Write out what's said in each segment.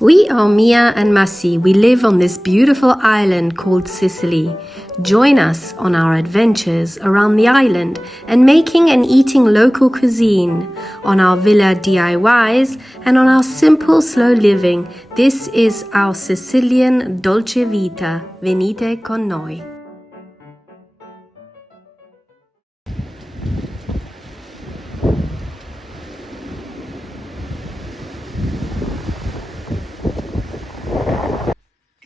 We are Mia and Massi. We live on this beautiful island called Sicily. Join us on our adventures around the island and making and eating local cuisine, on our villa DIYs and on our simple slow living. This is our Sicilian Dolce vita. Venite con noi.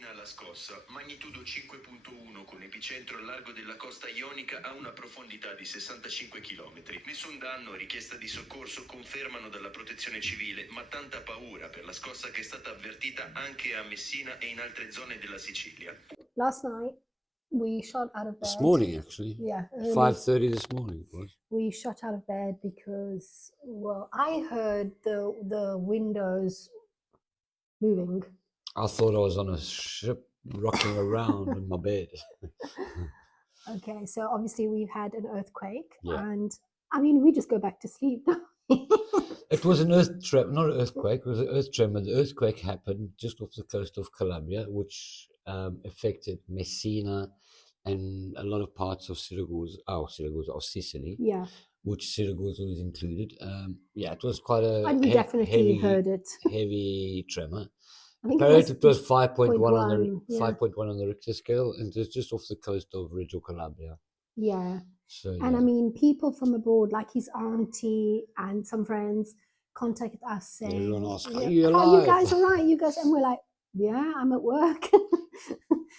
Alla scossa, magnitudo 5.1 con epicentro al largo della costa ionica a una profondità di 65 km. Nessun danno, richiesta di soccorso confermano dalla protezione civile, ma tanta paura per la scossa che è stata avvertita anche a Messina e in altre zone della Sicilia. Last night we shot out of bed. This morning, actually. Yeah, early. 5:30 this morning it was. We shot out of bed because, well, I heard the windows moving. I thought I was on a ship rocking around in my bed. Okay, so obviously we've had an earthquake, Yeah. and I mean we just go back to sleep. It was an not an earthquake, it was an earth tremor. The earthquake happened just off the coast of Calabria, which affected Messina and a lot of parts of Sicily, Yeah, which Siracusa was included. Yeah, it was quite a and we definitely heard it. heavy tremor. I think Apparently it was 5.1 on 0.1, the yeah. 5.1 on the Richter scale, and it's just off the coast of Reggio Calabria. Yeah. So, And yeah. I mean, people from abroad, like his auntie and some friends, contacted us saying, Everyone asked, "Are "Yeah, you you alive?" guys all right? You guys?" And we're like, "Yeah, I'm at work."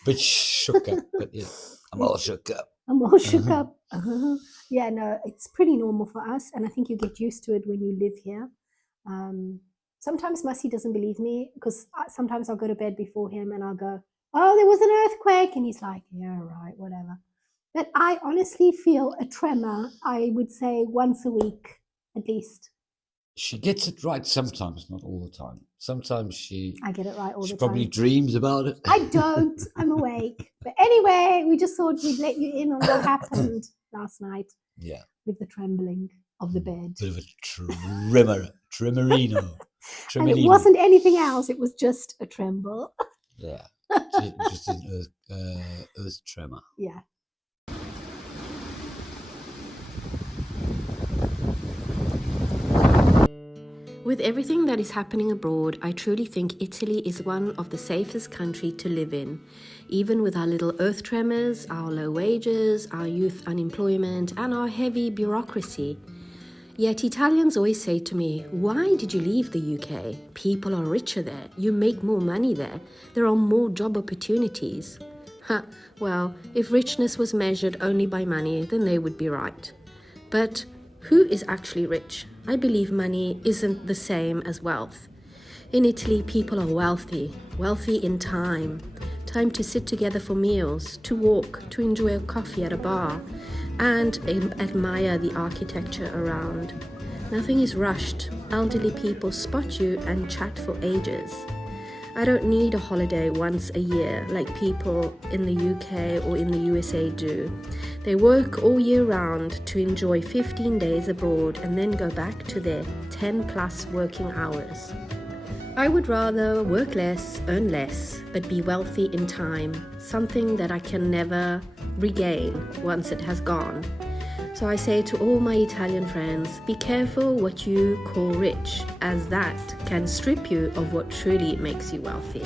Bit shook up, but yeah, I'm all shook up. I'm all shook up. Yeah, no, it's pretty normal for us, and I think you get used to it when you live here. Sometimes Massi doesn't believe me because sometimes I'll go to bed before him and I'll go, "Oh, there was an earthquake," and he's like, "Yeah, right, whatever." But I honestly feel a tremor, I would say once a week at least. She gets it right sometimes, not all the time. Sometimes I get it right all the she time. probably dreams about it. I don't. I'm awake. But anyway, we just thought we'd let you in on what happened last night. Yeah. With the trembling of the bed. Bit of a tremorino. And it wasn't anything else. It was just a tremble. Yeah. Just an earth tremor. Yeah. With everything that is happening abroad, I truly think Italy is one of the safest countries to live in. Even with our little earth tremors, our low wages, our youth unemployment, and our heavy bureaucracy. Yet Italians always say to me, "Why did you leave the UK? People are richer there. You make more money there. There are more job opportunities." Well, if richness was measured only by money, then they would be right. But who is actually rich? I believe money isn't the same as wealth. In Italy, people are wealthy in time to sit together for meals, to walk, to enjoy a coffee at a bar, and admire the architecture around. Nothing is rushed. Elderly people spot you and chat for ages. I don't need a holiday once a year like people in the UK or in the USA do. They work all year round to enjoy 15 days abroad and then go back to their 10 plus working hours. I would rather work less, earn less, but be wealthy in time, something that I can never regain once it has gone. So I say to all my Italian friends, be careful what you call rich, as that can strip you of what truly makes you wealthy.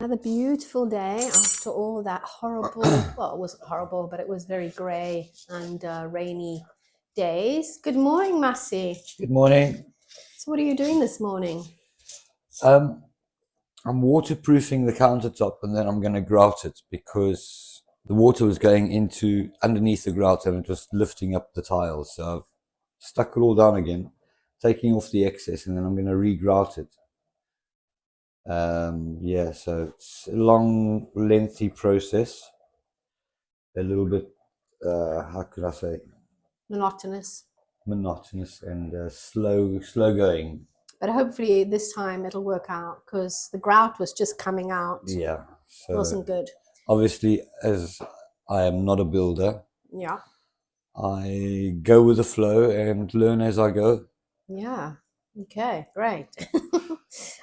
Another beautiful day after all that horrible, well, it wasn't horrible, but it was very grey and rainy days. Good morning, Massi. Good morning. So what are you doing this morning? I'm waterproofing the countertop and then I'm going to grout it because the water was going into underneath the grout and it was lifting up the tiles. So I've stuck it all down again, taking off the excess, and then I'm going to re-grout it. Yeah, so it's a long, lengthy process. A little bit, how could I say? Monotonous. Monotonous and slow going. But hopefully this time it'll work out because the grout was just coming out. Yeah. So It wasn't good. obviously, as I am not a builder, Yeah. I go with the flow and learn as I go. Yeah. Okay, great.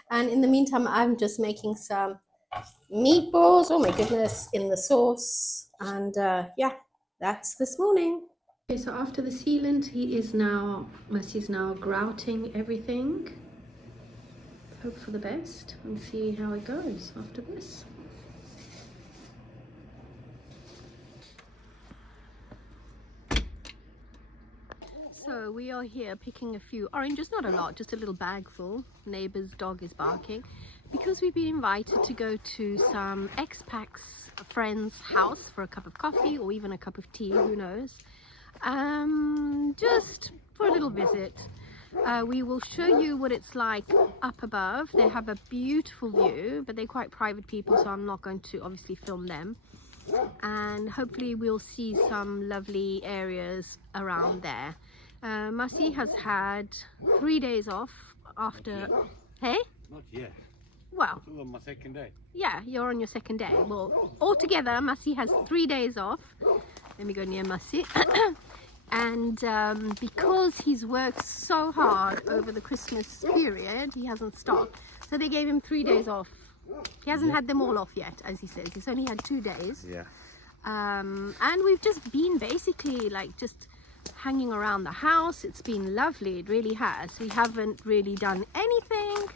And in the meantime, I'm just making some meatballs, oh my goodness, in the sauce. And yeah, that's this morning. Okay, so after the sealant, Massi's now grouting everything. Hope for the best and see how it goes after this. So we are here picking a few oranges, not a lot, just a little bag full. Neighbour's dog is barking because we've been invited to go to some expats friend's house for a cup of coffee or even a cup of tea, who knows. Just for a little visit. We will show you what it's like up above. They have a beautiful view, but they're quite private people, so I'm not going to obviously film them. And hopefully we'll see some lovely areas around there. Massi has had 3 days off after... Hey? Not yet. Well, It's on my second day. yeah, you're on your second day. Well, altogether, Massi has 3 days off. Let me go near Massi. And because he's worked so hard over the Christmas period, he hasn't stopped. So they gave him 3 days off. He hasn't had them all off yet, as he says. He's only had 2 days. Yeah. And we've just been basically like just hanging around the house. It's been lovely, it really has. We haven't really done anything.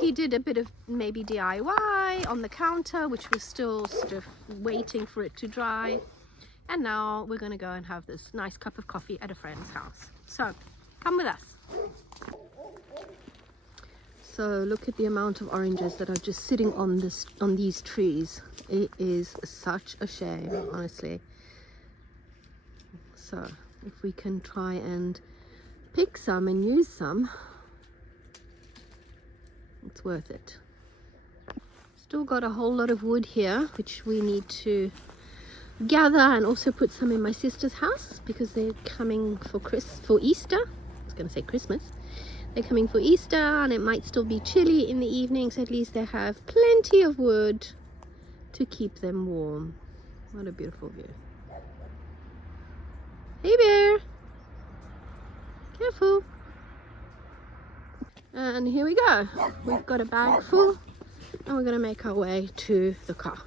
He did a bit of maybe DIY on the counter, which was still sort of waiting for it to dry. And now we're going to go and have this nice cup of coffee at a friend's house. So come with us. So look at the amount of oranges that are just sitting on these trees. It is such a shame, honestly. So if we can try and pick some and use some, it's worth it. Still got a whole lot of wood here, which we need to gather and also put some in my sister's house because they're coming for Easter. I was going to say Christmas. They're coming for Easter and it might still be chilly in the evening, so at least they have plenty of wood to keep them warm. What a beautiful view. Hey bear! Careful! And here we go. We've got a bag full and we're going to make our way to the car.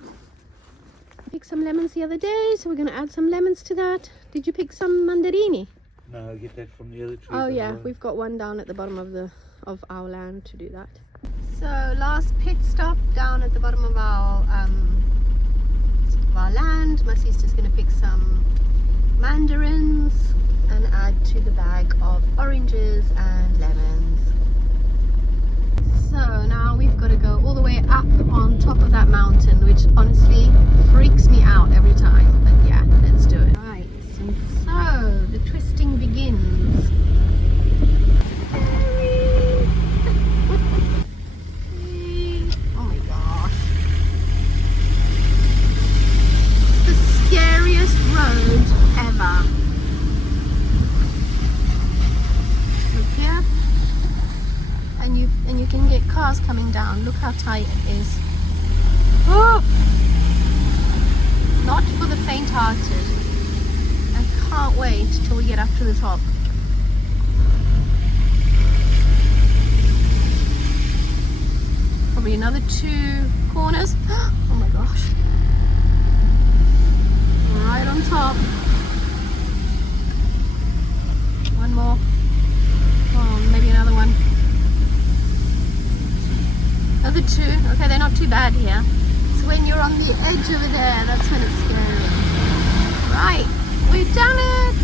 Picked some lemons the other day, so we're going to add some lemons to that. Did you pick some mandarini? No, I get that from the other trees. Oh yeah, we've got one down at the bottom of our land to do that. So last pit stop down at the bottom of our land. Massi's just going to pick some mandarins and add to the bag of oranges and lemons. So now we've got to go all the way up on top of that mountain, which honestly freaks me out every time. But yeah, let's do it. Right, and so the twisting begins. Oh my gosh. The scariest road ever. Look here. And you can get cars coming down. Look how tight it is. Oh! Not for the faint-hearted. I can't wait till we get up to the top. Probably another 2 corners. Oh my gosh. Right on top. One more. Oh, maybe another one. bad here. So when you're on the edge over there, that's when it's scary. Right, we've done it!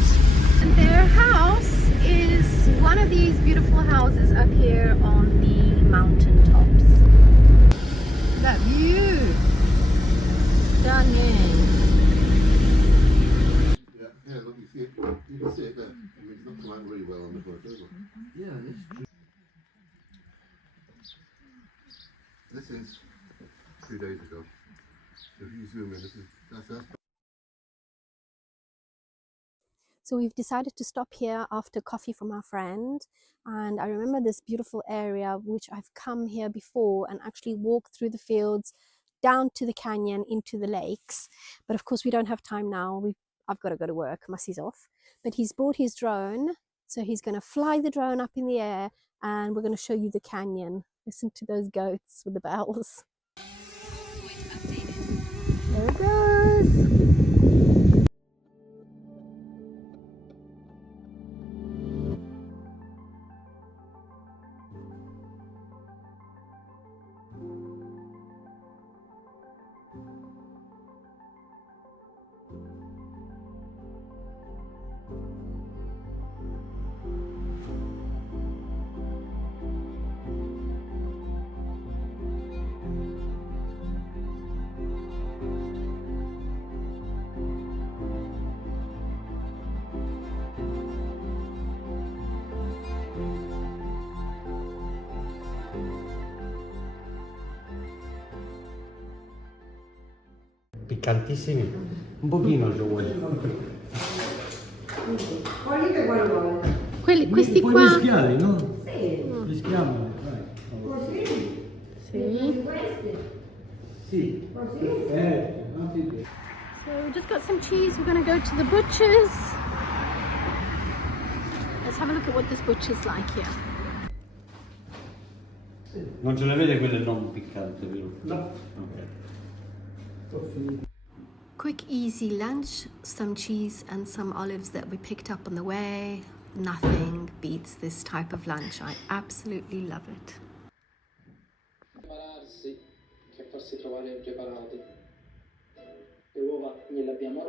And their house is one of these beautiful houses up here on the mountain tops. That view! Stunning! Yeah, look, you see it. You can see it there. I mean, it's not come out really well on the photo. Yeah, this is 2 days ago. So if you zoom in, that's. So we've decided to stop here after coffee from our friend, and I remember this beautiful area which I've come here before and actually walked through the fields down to the canyon into the lakes, but of course we don't have time now. I've got to go to work. Massi's off, but he's brought his drone, so he's going to fly the drone up in the air and we're going to show you the canyon. Listen to those goats with the bells. There it goes. Piccantissimi. Un pochino se vuoi. Questi Puoi qua... mischiarli, no? Sì. Mischiamoli, dai. Sì. Sì. Perfetto. So we just got some cheese. We're going to go to the butcher's. Let's have a look at what this butcher's like here. Non ce ne vede quelle non piccante, vero? No. Ok. Quick, easy lunch, some cheese and some olives that we picked up on the way. Nothing beats this type of lunch. I absolutely love it. Prepararsi che farsi trovare impreparati. Le uova gliele abbiamo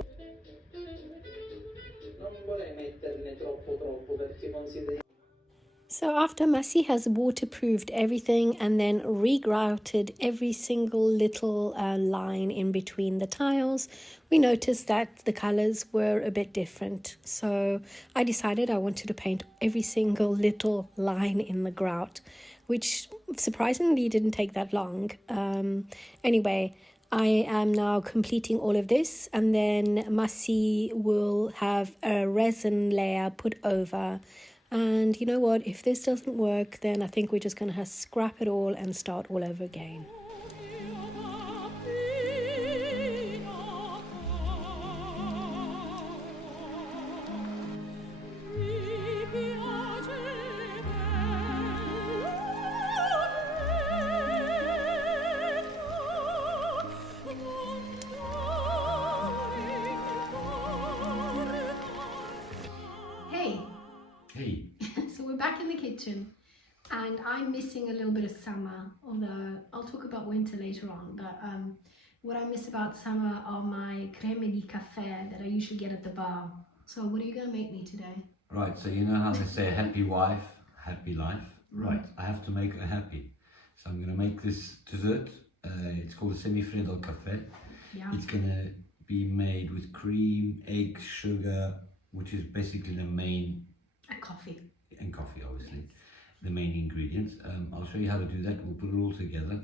non vorrei metterne troppo perché non siete. So after Massi has waterproofed everything and then regrouted every single little line in between the tiles, we noticed that the colors were a bit different. So I decided I wanted to paint every single little line in the grout, which surprisingly didn't take that long. Anyway, I am now completing all of this, and then Massi will have a resin layer put over. And you know what, if this doesn't work, then I think we're just going to scrap it all and start all over again. Hey. Hey. So we're back in the kitchen and I'm missing a little bit of summer, although I'll talk about winter later on. But what I miss about summer are my creme di caffè that I usually get at the bar. So what are you going to make me today? Right, so you know how they say a happy wife, happy life? Right, I have to make her happy. So I'm going to make this dessert. It's called semifreddo caffè. Yeah. It's going to be made with cream, eggs, sugar, which is basically the main... Coffee. And coffee, obviously. The main ingredients. I'll show you how to do that. We'll put it all together.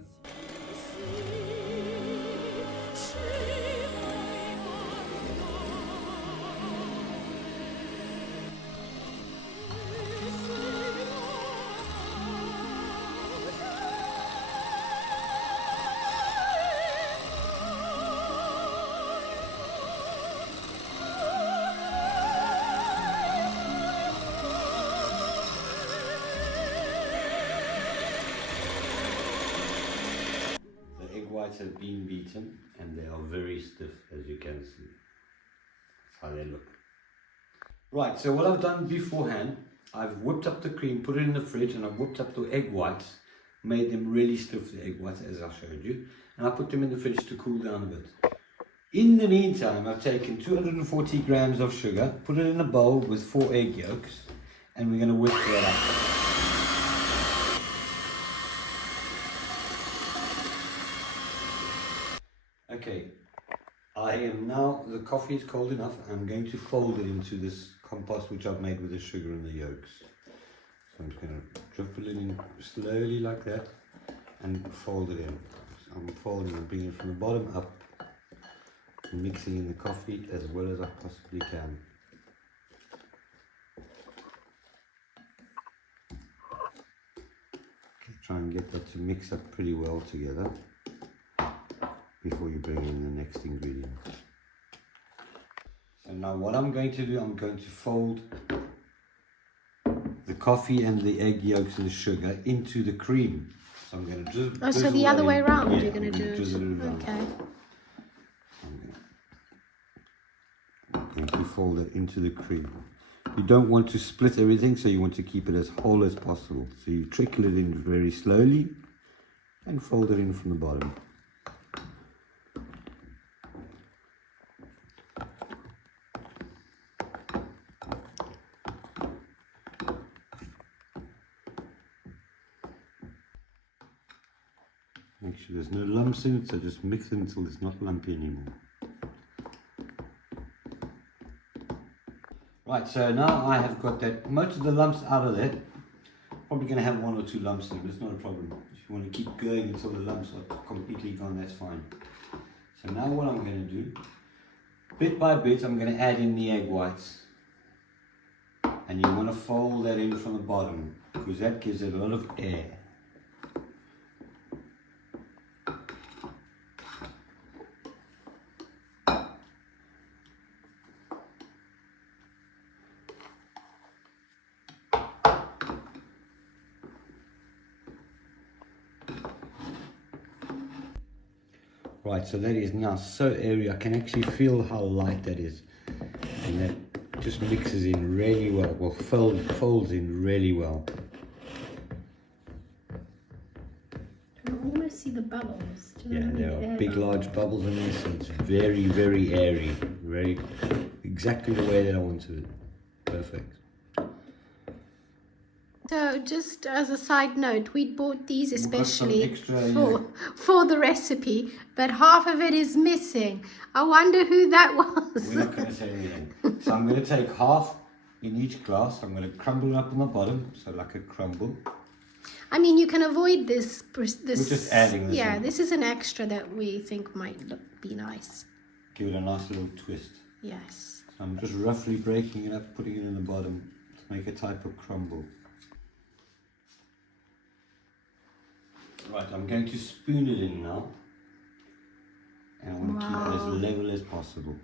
Whites have been beaten and they are very stiff, as you can see. That's how they look. Right, so what I've done beforehand, I've whipped up the cream, put it in the fridge, and I've whipped up the egg whites, made them really stiff, the egg whites, as I showed you. and I put them in the fridge to cool down a bit. In the meantime, I've taken 240 grams of sugar, put it in a bowl with 4 egg yolks, and we're going to whisk that up. Okay, the coffee is cold enough. I'm going to fold it into this compost which I've made with the sugar and the yolks. So I'm just going to dribble it in slowly like that and fold it in. So I'm folding and bringing it from the bottom up, mixing in the coffee as well as I possibly can. Okay, try and get that to mix up pretty well together before you bring in the next ingredient. So now what I'm going to do, I'm going to fold the coffee and the egg yolks and the sugar into the cream. So I'm going to just Oh, so the other way around, you're going to do it. Okay. I'm going to fold it into the cream. You don't want to split everything, so you want to keep it as whole as possible. So you trickle it in very slowly and fold it in from the bottom. Make sure there's no lumps in it, so just mix it until it's not lumpy anymore. Right, so now I have got that most of the lumps out of there. Probably going to have 1 or 2 lumps in it, but it's not a problem. If you want to keep going until the lumps are completely gone, that's fine. So now what I'm going to do, bit by bit, I'm going to add in the egg whites. And you want to fold that in from the bottom, because that gives it a lot of air. Right, so that is now so airy, I can actually feel how light that is. And that just mixes in really well, folds in really well. I can almost see the bubbles. Yeah, there are big large bubbles in this, and it's very, very airy. Very, exactly the way that I wanted it. Perfect. So just as a side note, we bought these especially extra, for the recipe, but half of it is missing. I wonder who that was. We're not going to say anything. So I'm going to take half in each glass. I'm going to crumble it up on the bottom, so like a crumble. I mean, you can avoid this. We're just adding this. Yeah, this is an extra that we think might be nice. Give it a nice little twist. Yes. So I'm just roughly breaking it up, putting it in the bottom to make a type of crumble. Right, I'm going to spoon it in now. And I want to keep it as level as possible.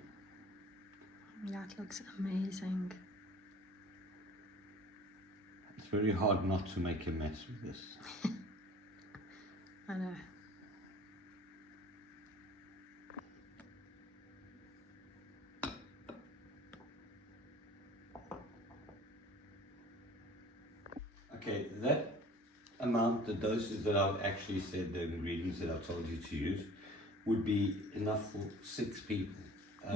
That looks amazing. It's very hard not to make a mess with this. I know. Okay, that amount, the doses that I've actually said, the ingredients that I've told you to use, would be enough for 6 people.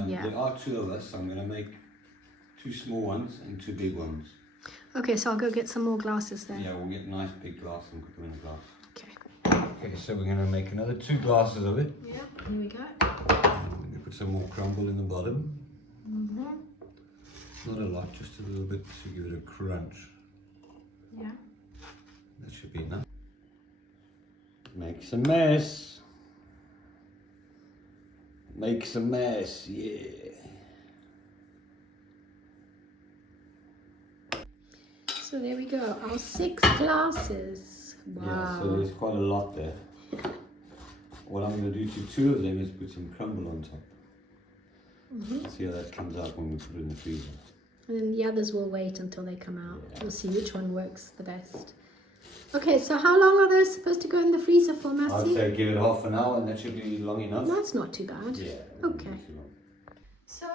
There are 2 of us, so I'm going to make 2 small ones and 2 big ones. Okay, so I'll go get some more glasses then. Yeah, we'll get a nice big glass and put them in a glass. Okay. Okay, so we're going to make another 2 glasses of it. Yeah, here we go. And we're going to put some more crumble in the bottom. Not a lot, just a little bit to give it a crunch. Yeah. That should be enough. Makes a mess. Makes a mess, yeah. So there we go, our 6 glasses. Wow. Yeah, so there's quite a lot there. What I'm going to do to 2 of them is put some crumble on top. See how that comes out when we put it in the freezer. And then the others will wait until they come out. We'll see which one works the best. Okay, so how long are those supposed to go in the freezer for, Massi? I'd say give it half an hour and that should be long enough. That's not too bad. Yeah. Okay. So,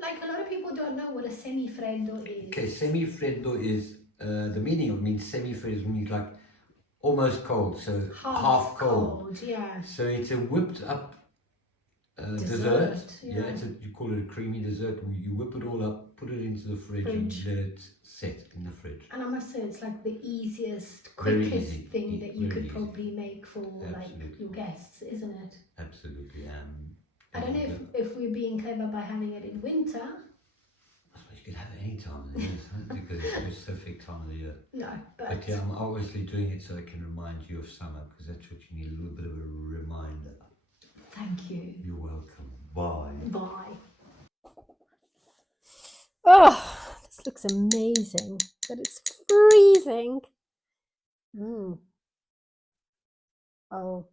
like, a lot of people don't know what a semifreddo is. Okay, semifreddo is, the meaning of means semifreddo means like almost cold, so half cold. Yeah. So it's a whipped up dessert. Yeah, you call it a creamy dessert. You whip it all up, put it into the fridge. And let it set in the fridge. And I must say, it's like the easiest, Very quickest easy. thing that you Very could easy. probably make for Absolutely. like your guests, isn't it? Absolutely. I don't know if we're being clever by having it in winter. I suppose you could have it any time of the year, because it's the specific time of the year. No, But yeah, I'm obviously doing it so I can remind you of summer, because that's what you need, a little bit of a reminder. Thank you. You're welcome. Bye. Bye. Oh, this looks amazing, but it's freezing. Oh. Oh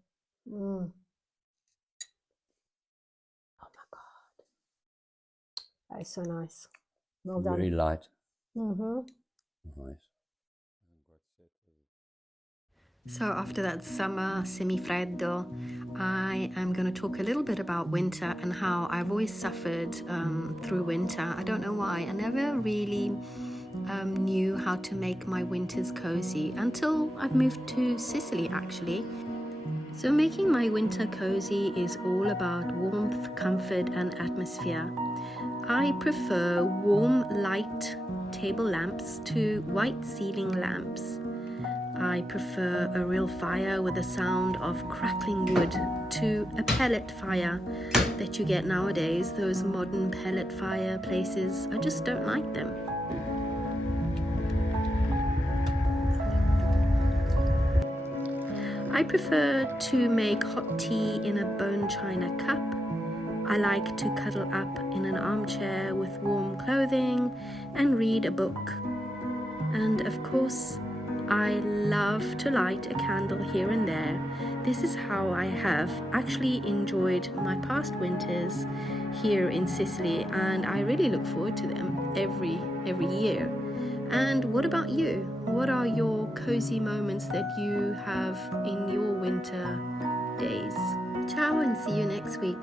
my God. That is so nice. Well done. Very light. Mm-hmm. Nice. So after that summer semifreddo, I am going to talk a little bit about winter and how I've always suffered through winter. I don't know why. I never really knew how to make my winters cozy until I've moved to Sicily, actually. So making my winter cozy is all about warmth, comfort and atmosphere. I prefer warm, light table lamps to white ceiling lamps. I prefer a real fire with the sound of crackling wood to a pellet fire that you get nowadays. Those modern pellet fireplaces, I just don't like them. I prefer to make hot tea in a bone china cup. I like to cuddle up in an armchair with warm clothing and read a book. And of course, I love to light a candle here and there. This is how I have actually enjoyed my past winters here in Sicily, and I really look forward to them every year. And what about you? What are your cozy moments that you have in your winter days? Ciao and see you next week.